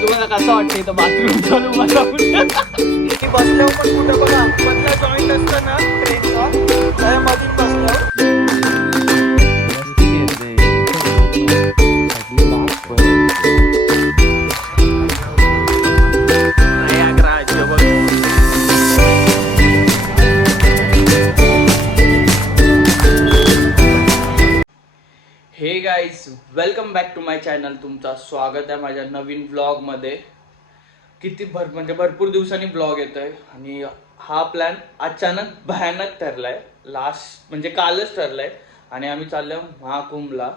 तुम्हाला कसं वाटतं इथं बाथरूम चालू बसल्यावर पण कुठं बघा मधला जॉईंट असतं ना ट्रेनचा त्यामध्ये बसल्यावर hey guys welcome back to my channel. तुमचं स्वागत आहे माझ्या नवीन व्लॉगमध्ये. म्हणजे भरपूर दिवसांनी व्लॉग येतोय आणि हा प्लॅन अचानक भयानक ठरलाय. म्हणजे कालच ठरलाय आणि आम्ही चाललोय महाकुंभला.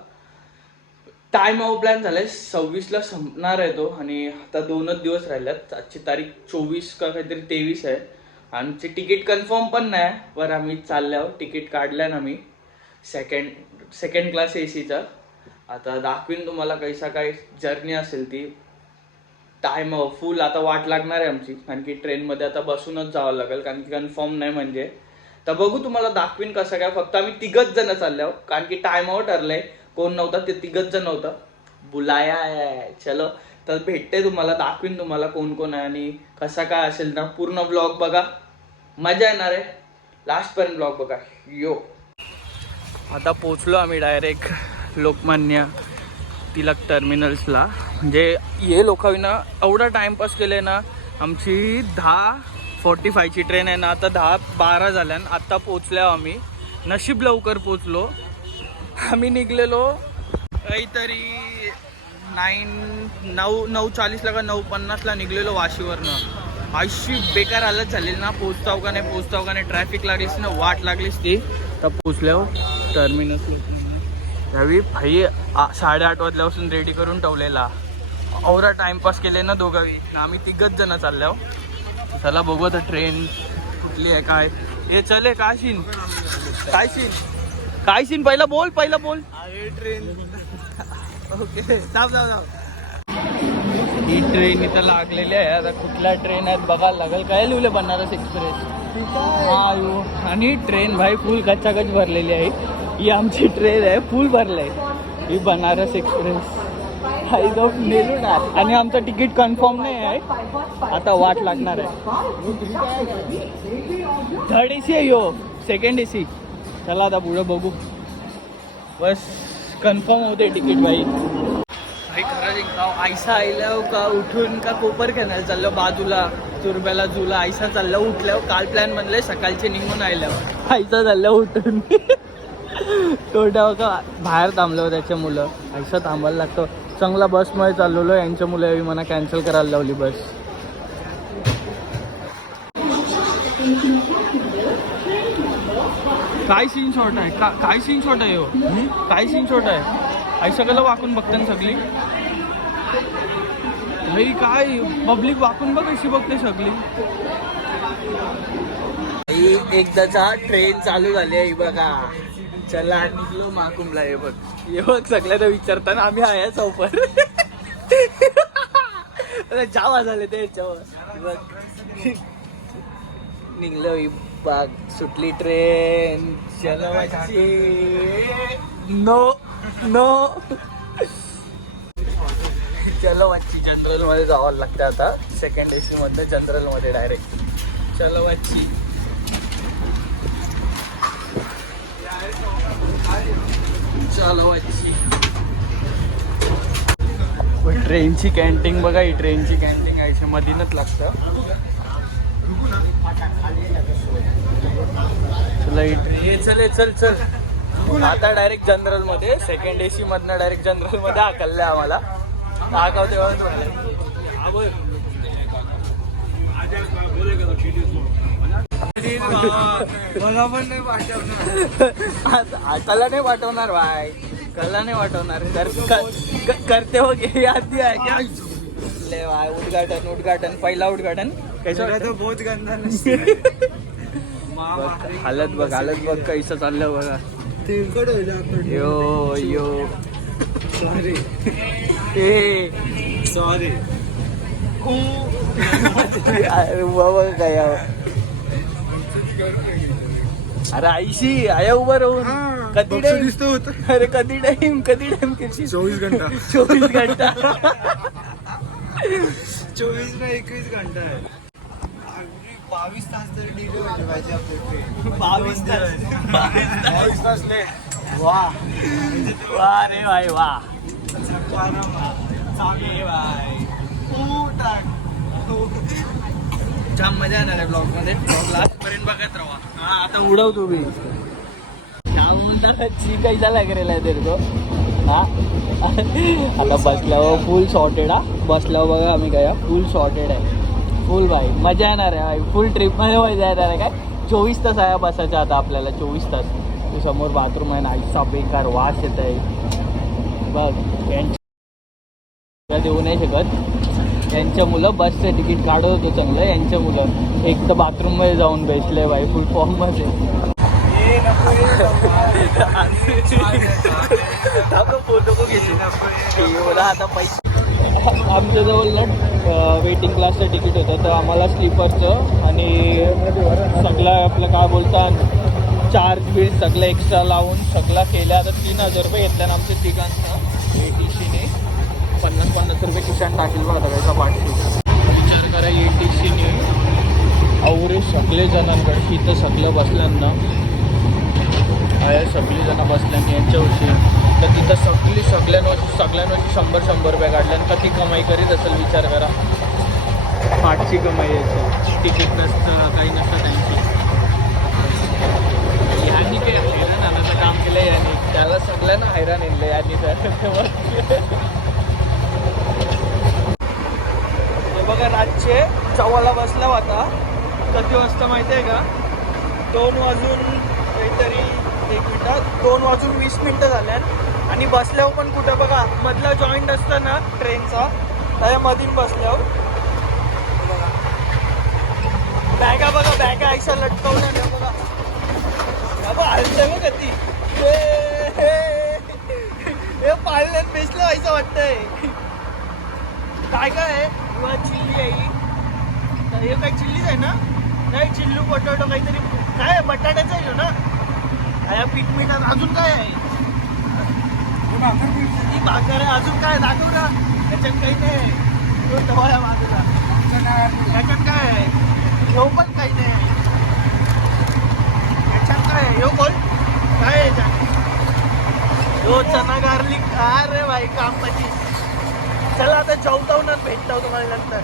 टाइम आउट प्लॅन झालाय 26ला संपणार आहे तो आणि आता 2च दिवस राहिल्यात. आजची तारीख 24 का काहीतरी 23 आहे. आमची तिकीट कन्फर्म पण नाही पर आम्ही चालल्यावर तिकीट काढलंय ना मी सेकंड क्लास एसीचा. आता दाखवीन तुम्हाला कैसा काय जर्नी असेल ती. टाइम फुल आता वाट लागणार आहे आमची कारण की ट्रेनमध्ये आता बसूनच जावं लागेल कारण की कन्फर्म नाही म्हणजे. तर बघू तुम्हाला दाखवीन कसं काय. फक्त आम्ही 3घच जण चाललो कारण की टाइम आउट ठरलंय. कोण नव्हता ते 3घच जण होतं. बुलाया आहे चलो. तर भेटते तुम्हाला दाखवीन तुम्हाला कोण कोण आहे आणि कसा काय असेल ना. पूर्ण ब्लॉग बघा मजा येणार आहे. लास्ट पर्यंत ब्लॉग बघा. यो आता पोचलो आम्ही डायरेक्ट लोकमान्य टिळक टर्मिनल्सला. म्हणजे हे लोकांना एवढा टाइमपास केले ना. आमची 10:45ची ट्रेन आहे ना आता 10:12 झाल्या. आत्ता पोचल्या आम्ही. नशीब लवकर पोचलो. आम्ही निघलेलो काहीतरी 9:40ला का 9:50ला निघलेलो वाशीवरनं. अशी बेकार हालत झालेली ना. पोचताव का नाही ट्रॅफिक लागलीस ना वाट लागलीस ती. तर पोचल्यावर टर्मिनसला यावी भाई 8:30 वाजल्यापासून रेडी करून ठेवलेला. एवढा टाइमपास केले ना दोघावी. आम्ही 3घच जण चालल्यावर. चला बघू तर ट्रेन कुठली आहे काय. हे चले काय सीन पहिला बोल ट्रेन. ओके जाऊ ही ट्रेन इथं लागलेली आहे. आता कुठल्या ट्रेन आहेत बघायला लागेल. काय लिहिले बनारस एक्सप्रेस. हा आणि ट्रेन भाई फुल गच्चागच भरलेली आहे. ही आमची ट्रेन आहे फुल भरलंय. ही बनारस एक्सप्रेस हाईज ऑफ नेलुणार आणि आमचं तिकीट कन्फर्म नाही आहे. आता वाट लागणार आहे. 3rd AC आहे यो. Second AC. चला आता पुढं बघू. बस कन्फर्म होते तिकीट भाई. खरं जिंकाव आयसा आयल्याव का उठून का कोपर खेळायला चाललो बाजूला तुरब्याला जुला. आयसा चालल्या उठल्यावर काल प्लॅन म्हणले सकाळचे निघून आल्यावर आयसा चालल्या उठून तोट्या का बाहेर थांबल्यावर त्याच्या मुलं. आयसा थांबायला लागतं. चांगला बसमध्ये चाललेलो. यांच्या मुलं यावी मला कॅन्सल करायला लावली बस. काय सीन शॉट आहे काय सीन शॉट आहे हो. काय सीन शॉट आहे. आई सगळं वाकून बघते ना सगळी. भाई काय पब्लिक वाकून बघ कशी बघते सगळी. एकदाचा ट्रेन चालू झाली आहे बघा. चला निघलो महाकुंभला. हे बघ सगळ्यांना विचारताना आम्ही आहे चौपर जावा झाले ते याच्यावर निघलो. बाग सुटली ट्रेन. चलो नो चलो वाची जनरल मध्ये जावं लागतं आता. सेकंड AC मध्ये जनरल मध्ये डायरेक्ट. चलो वाची ट्रेनची कॅन्टीन बघा. ही ट्रेनची कॅन्टीन यायच्या मधीनच लागतं. चल आता डायरेक्ट जनरल मध्ये. सेकंड AC मधनं डायरेक्ट जनरल मध्ये हाकललंय आम्हाला. दाखवते मला पण नाही पाठवणार. कला नाही पाठवणार भाई. कला नाही पाठवणार. करते हो गे आधी आहे क्या भाई. उद्घाटन पहिला उद्घाटन कैसा बहुत गंदा. हालत बघ कैसा चाललं बघा. यो सॉरी बाबा काय. अरे आईशी आया उभा राहून कधी दिसतो होत. अरे कधी टाइम किती 24 घंटा 24 ना 21 घंटा आहे. 22 तास तरी डिले व्हायला पाहिजे आपले ट्रेन. 22 तास. 22 तास लेट. वा वा रे भाई वा. जाम मजा येणार आहे ब्लॉग मध्ये. ब्लॉग लास्ट पर्यंत बघत राहा. हा आता उडव तुम्ही. कैसा लग रेला आहे तेरे को हा. आता बसल्यावर फुल सॉर्टेड हा. बसल्यावर बघा आम्ही काय फुल सॉर्टेड आहे. फुल भाई मजा येणार आहे भाई. फुल ट्रिपमध्ये मजा येणार आहे. काय 24 तास आहे बसायचं आता आपल्याला. 24 तास. समोर बाथरूम आहे. नाईटचा बेकार वास येत आहे बघ. देऊ नाही शकत. यांच्या मुलं बसचं तिकीट काढत होतो चांगलं. यांच्या मुलं एक तर बाथरूममध्ये जाऊन बसले बाई फुल फॉर्ममध्ये. फोटो घेतो मला आता पैसे. आमच्याजवळ ना वेटिंग क्लासचं तिकीट होतं तर आम्हाला स्लीपरचं आणि सगळं आपलं काय बोलतात चार्ज बिल सगळं एक्स्ट्रा लावून सगळं केलं. आता 3000 रुपये घेतलं ना आमच्या तिघांचं. ATCने 50 रुपये खिशान टाकेल बघा त्याचा पाठी. विचार करा ATCने अवरे सगळे जणांकडे इथं सगळं बसल्यांना आहे. सगळी जणं बसल्याने यांच्यावर्षी तर तिथं सगळ्यांवरची 100 रुपये काढले. आणि किती कमाई करीत असेल विचार करा. पाठची कमाई असेल. तिकीट नसतं काही नसतं त्यांची. यांनी काय हैराण आणायचं काम केलं यांनी. त्याला सगळ्यांना हैराण येईल यांनी. तर बघा रातचे 4:00ला बसला होता. किती वाजता माहिती आहे का? 2 वाजून काहीतरी 2 वाजून 20 मिनटं झाल्यात. आणि बसल्यावर पण कुठं बघा मधला जॉईंट असतं ना ट्रेनचा त्याच्या मधून बसल्यावर बॅगा बघा. बॅगा ऐसा लटकवल्या ना बघा. हलते बघ कधी हे पाळण्यात बेसलं व्हायचं वाटतंय. काय काय आहे चिल्ली आहे. हे काय चिल्लीच आहे ना? नाही चिल्लू पोटॅटो काहीतरी काय बटाट्याचं आहे ना. ह्या पीठ मिठात अजून काय आहे? ती भाकर आहे. अजून काय दाखव ना. त्याच्यात काही नाही. डोळ्या बाजूला त्याच्यात काय आहे? ह्यो पण काही नाही. त्याच्यात काय आहे? ह्यो बोल काय आहे याच्यात? ह्यो चना गार्लिक. अरे भाई कामाची. चला आता जेवताव ना भेटताव तुम्हाला नंतर.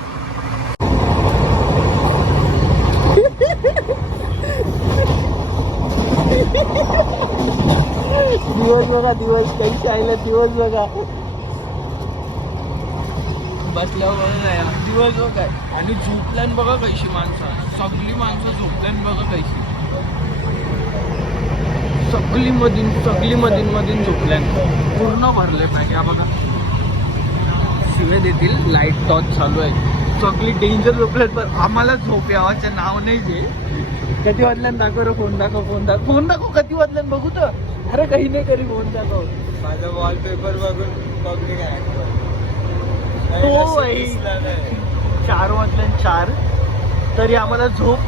दिवस बघा दिवस काही आयला. दिवस बघा बसल्यावर बघा दिवस बघा. आणि झोपल्यान बघा कैशी माणसं. सगळी माणसं झोपल्यान बघा कैशी. सगळी मधीन झोपल्यान पूर्ण भरले पाहिजे. बघा शिवे देतील. लाईट टॉर्च चालू आहे. सगळी डेंजर झोपल्यात. पण आम्हाला झोप यावाचं नाव नाही जे. किती वाजल्यान दाखव रे. फोन दाखव किती वाजल्यान बघू तर. अरे काही नाही करी फोन दाखव. माझा वॉलपेपर बघून पब्लिक आहे. 4 वाजल्यान 4 तरी आम्हाला झोप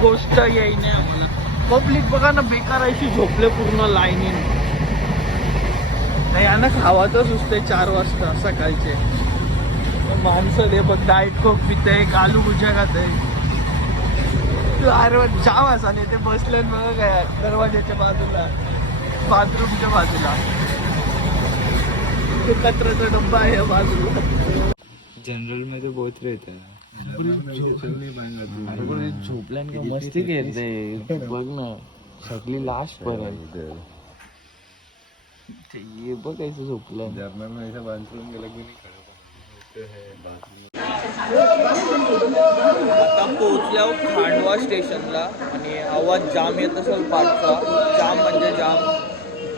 गोष्ट येई नाही आम्हाला. पब्लिक बघा ना बेकार अशी झोपले पूर्ण लाईनीन. नाही यांना खावाचं सुचतंय 4 वाजता सकाळचे. माणसं दे बघ डाएट कोक पिते. आलू भुजिया खाते. अरे जाम असाले ते बसले बघा काय दरवाजाच्या बाजूला बाथरूमच्या बाजूला. ते कचऱ्याचा डब्बा आहे या बाजूला. जनरल मध्ये बहुत रहता है. झोपल्यान का मस्ती घेते बघ ना. सगळी लाश पर्यंत ये बघ कैसे झोपलं. जर्नल में ऐसा बंद करून गेला की नाही. आता पोहोचल्यावर खांडवा स्टेशनला. आणि आवाज जाम येत असेल पाठचा. जाम म्हणजे जाम.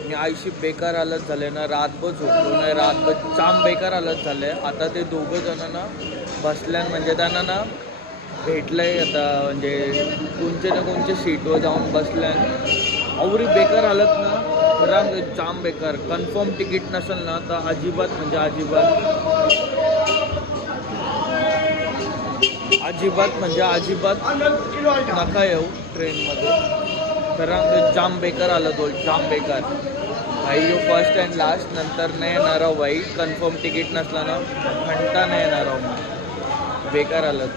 आणि आईशी बेकार हालत झाले ना. रातभर झोपलो नाही. रातभर जाम बेकार हालत झाले. आता ते 2 जण ना बसल्यान म्हणजे त्यांना ना भेटलंय आता. म्हणजे कोणचे ना कोणच्या सीटवर जाऊन बसल्यान. अवरी बेकार हालत ना. खरं जाम बेकार. कन्फर्म तिकीट नसेल ना तर अजिबात म्हणजे अजिबात नका येऊ ट्रेनमध्ये. खरं जाम बेकार आलं तो. जाम बेकार. भाई यो फर्स्ट अँड लास्ट नंतर नाही येणार आहो भाई. कन्फर्म तिकीट नसला ना घंटा नाही येणार आहो मग. बेकार आलं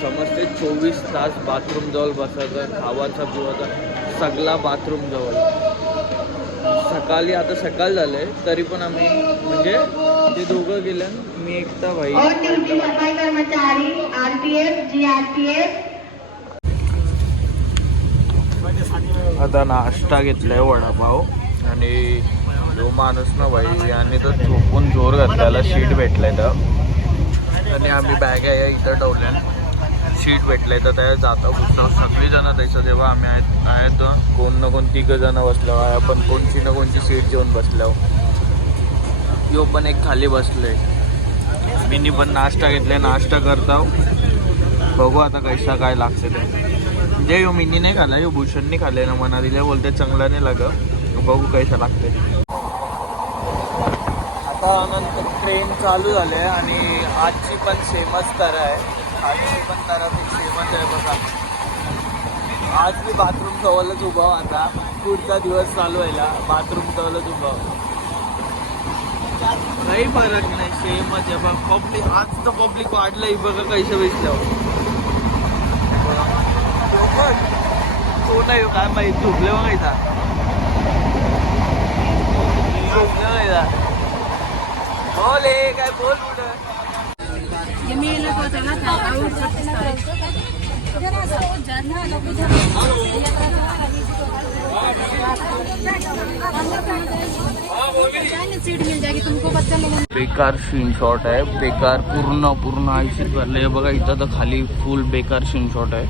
समजते. 24 तास बाथरूम जवळ बसायचं, खावाचा पिवाचा सगळा बाथरूम जवळ. सकाळी आता सकाळ झालंय तरी पण आम्ही म्हणजे ते दोघं गेल्या, मी एकटा भाई. सफाई कर्मचारी आरपीएफ जीआरपीएफ. आता नाश्ता घेतलाय वडापाव आणि जो माणूस ना भाई आणि तो झोपून जोर घातल्याला शीट भेटलाय तर आणि आम्ही बॅग आहे इथं ठेवल्या. शीट भेटलंय तर त्या जाता पुढचं सगळी जण द्यायचं. जेव्हा आम्ही आहेत कोण ना कोण 3 जण बसल्यावर आपण कोणची ना कोणची सीट घेऊन बसल्यावर. यो पण एक खाली बसले. मीनी पण नाश्ता घेतलाय, नाश्ता करता बघू आता कैसा काय लागते ते. म्हणजे यो मिनी नाही खाल्ला, यो भूषणने खाल्ले ना मना दिल्या बोलते चांगला नाही लागत. बघू कैसा लागते. आता नंतर ट्रेन चालू झाले आणि आजची पण सेमच तरह आहे. आजची पण तरह सेमच आहे बघा. आज मी बाथरूम जवळच उभा हो. आता पुढचा दिवस चालू व्हायला बाथरूम जवळच उभा हो. काही फरक नाही, सेमच आहे बघ. पब्लिक आज तर पब्लिक वाढलंय बघा कैसे बसल्यावर. तो नाही काय माहिती झोपले बघायचा. झोपले बघायचा. बोल काय बोल कुठं. बेकार सीन शॉट आहे. बेकार पूर्ण आयसीत भरले बघा. इथं तर खाली फुल बेकार सीन शॉट आहे.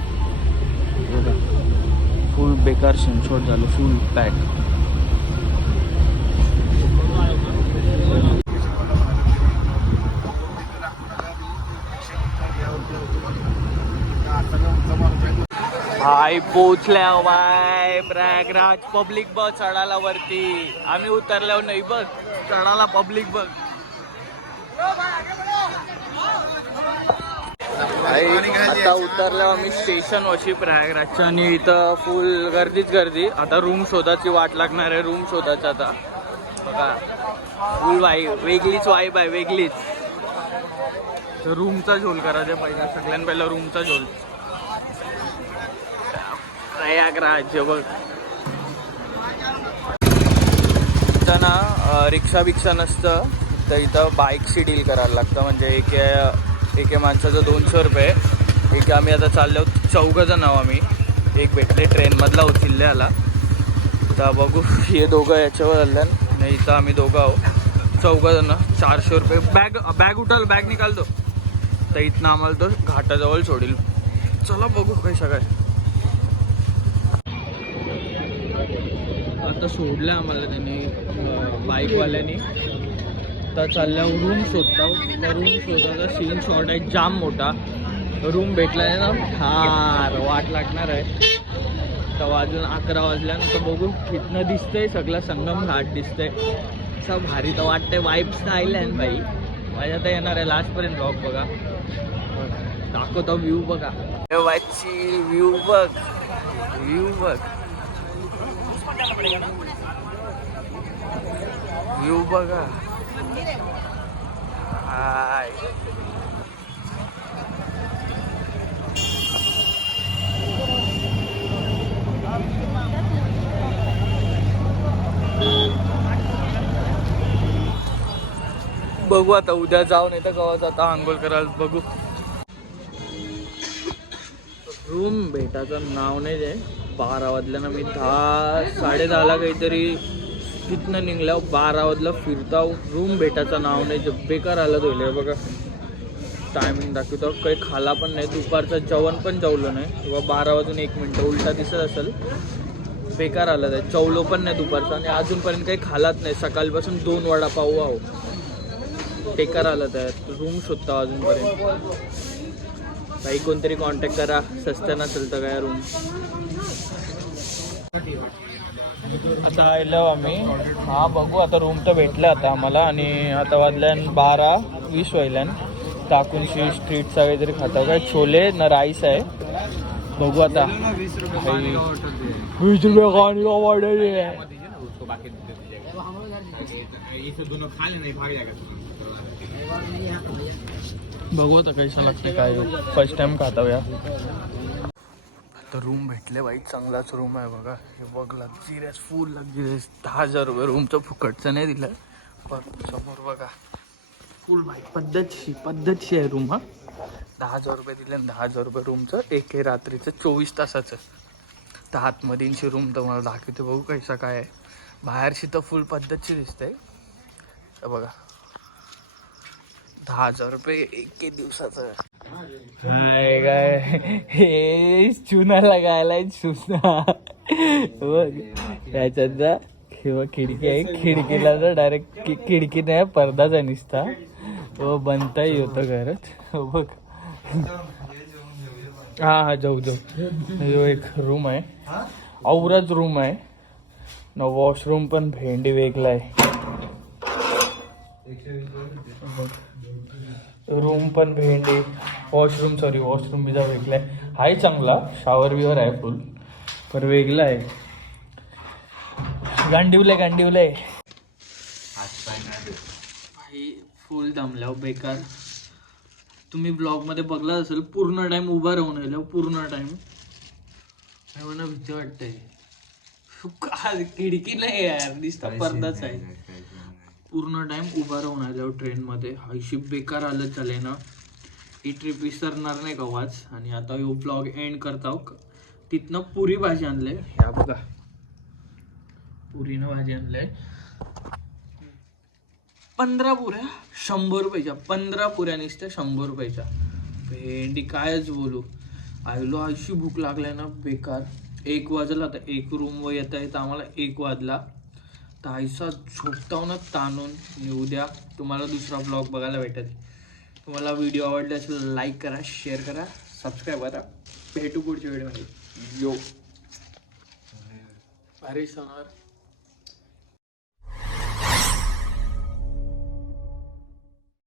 फुल बेकार सीन शॉट झालं. फुल पॅक. भाई पोचल्या बाय प्रयागराज. पब्लिक बस चढाला वरती. आम्ही उतरल्यावर नाही बघ चढाला पब्लिक बघ. आता उतरल्यावर आम्ही स्टेशन वरची प्रयागराजच्या आणि इथं फुल गर्दीच गर्दी. आता रूम शोधाची वाट लागणार आहे. रूम शोधायचं आता बघा. फुल वाईब वेगळीच वाईब आहे वेगळीच. तर रूमचा झोल करायचा पहिला. सगळ्यात पहिला रूमचा झोल. प्रयागराज बघ. इथं ना रिक्षा बिक्षा नसतं तर इथं बाईकशी डील करायला लागतं. म्हणजे एके माणसाचं 200 रुपये. एक आम्ही आता चाललो 4 जण आहो आम्ही. एक भेटले ट्रेनमधला उचलले आला तर बघू. हे दोघं याच्यावर आल्या नाही. इथं आम्ही दोघं आहो 4 जण. 400 रुपये. बॅग उठल बॅग निकालतो तर इथनं आम्हाला तो घाटाजवळ सोडील. चला बघू कैसा काय. आता सोडलं आम्हाला त्यांनी बाईकवाल्यानी. तर चालल्यावर रूम शोधता. रूम शोधायचा सीन शॉर्ट आहे जाम मोठा. रूम भेटला आहे ना फार वाट लागणार आहे. तर वाजून 11 वाजल्यानंतर बघू. इथनं दिसतंय सगळं संगम घाट दिसतंय. असं भारी तर वाटतंय. वाईब्स तर आयलँड भाई. माझ्या तर येणार आहे लास्टपर्यंत ब्लॉग बघा. दाखवतो व्ह्यू बघा. वाची व्ह्यू बघ. व्ह्यू बघ. व्ह्यू बघा. हाय बघू आता उद्या जाऊन येतं गावात. आता आंघोळ करायला बघू. रूम भेटायचं नाव नाही आहे. 12 वाजल्यानं मी 10-10:30 काहीतरी तिथनं निघल्यावर 12 वाजला फिरता. रूम भेटायचं नाव नाही. जब बेकार आलं धुले बघा. टायमिंग दाखवतो काही खाला पण नाही. दुपारचं जेवण पण जेवलं नाही. किंवा 12 वाजून 1 मिनटं उलटा दिसत असेल. बेकार आलं आहे. जेवलो पण नाही दुपारचं आणि अजूनपर्यंत काही खालाच नाही. सकाळपासून 2 वडापाव आहो. बेकार आलं आहे. रूम शोधता अजूनपर्यंत. काही कोणतरी कॉन्टॅक्ट करा. स्वस्त नसेल तर काय रूम. आता आलो आम्ही. हा बघू आता रूम तर भेटलं आता आम्हाला. आणि आता वाजल्यान 12-20 व्हायल्यान. टाकूनशी स्ट्रीटचा काहीतरी खाता काय छोले ना राईस आहे. बघू आता 20 रुपये खाणी वाढले. बाकी इसे दोनों खा ले नहीं भाग जाएगा। बघू आता कैसा लागते काय फर्स्ट टाइम खाता या तर रूम भेटले बाई चांगलाच रूम आहे बघा हे बघ लक्झरियस फुल लक्झरियस 10,000 रुपये रूमचं फुकटचं नाही दिलं पण समोर बघा फुल बाई पद्धतशी आहे रूम हा 10,000 रुपये दिले 10,000 रुपये रूमचं एक रात्रीचं 24 तासाचं तर आतमधींची रूम तुम्हाला दाखवते बघू कैसा काय आहे बाहेरशी तर फुल पद्धतशी दिसते तर बघा 10,000 रुपये एक दिवसाचं हाय काय हे चुना लगायला चुना त्याच्यात किंवा खिडकी आहे खिडकीला तर डायरेक्ट खिडकी नाही पडदाच आहे निसता तो बनताही होतं घरात हो बघ हा जाऊ जो एक रूम आहे औरच रूम आहे ना वॉशरूम पण भेंडी वेगळा आहे रूम पण भेंडी वॉशरूम बिजा वेगळा आहे हाय चांगला शॉवर बिवर आहे फुल पण वेगळा आहे गांडिवले फुल दमल्यावर बेकार तुम्ही ब्लॉग मध्ये बघला असेल पूर्ण टाइम उभा राहून राहिलो पूर्ण टाइम मला भीती वाटतंय खिडकी नाही यार दिसता पडदाच आहे पूर्ण टाइम उभा राहून आल्यावर ट्रेनमध्ये हायशी बेकार आलं चाले ना ही ट्रिप विसरणार नाही कवाच आणि आता यो ब्लॉग एंड करता तिथनं पुरी भाजी आणले ह्या बघा पुरीनं भाजी आणले 15 पुऱ्या 100 रुपयाच्या 15 पुऱ्या नुसत्या 100 रुपयाच्या भेंडी कायच बोलू आयलो अशी भूक लागलाय ना बेकार 1 वाजला तर एक रूम वर येता येतं आम्हाला 1 वाजला तर ऐसा झोपताव ना ताणून आणि उद्या तुम्हाला दुसरा ब्लॉग बघायला भेटेल तुम्हाला व्हिडिओ आवडला असेल लाईक करा शेअर करा सबस्क्राईब करा भेटू पुढच्या व्हिडिओमध्ये यो भारी सणार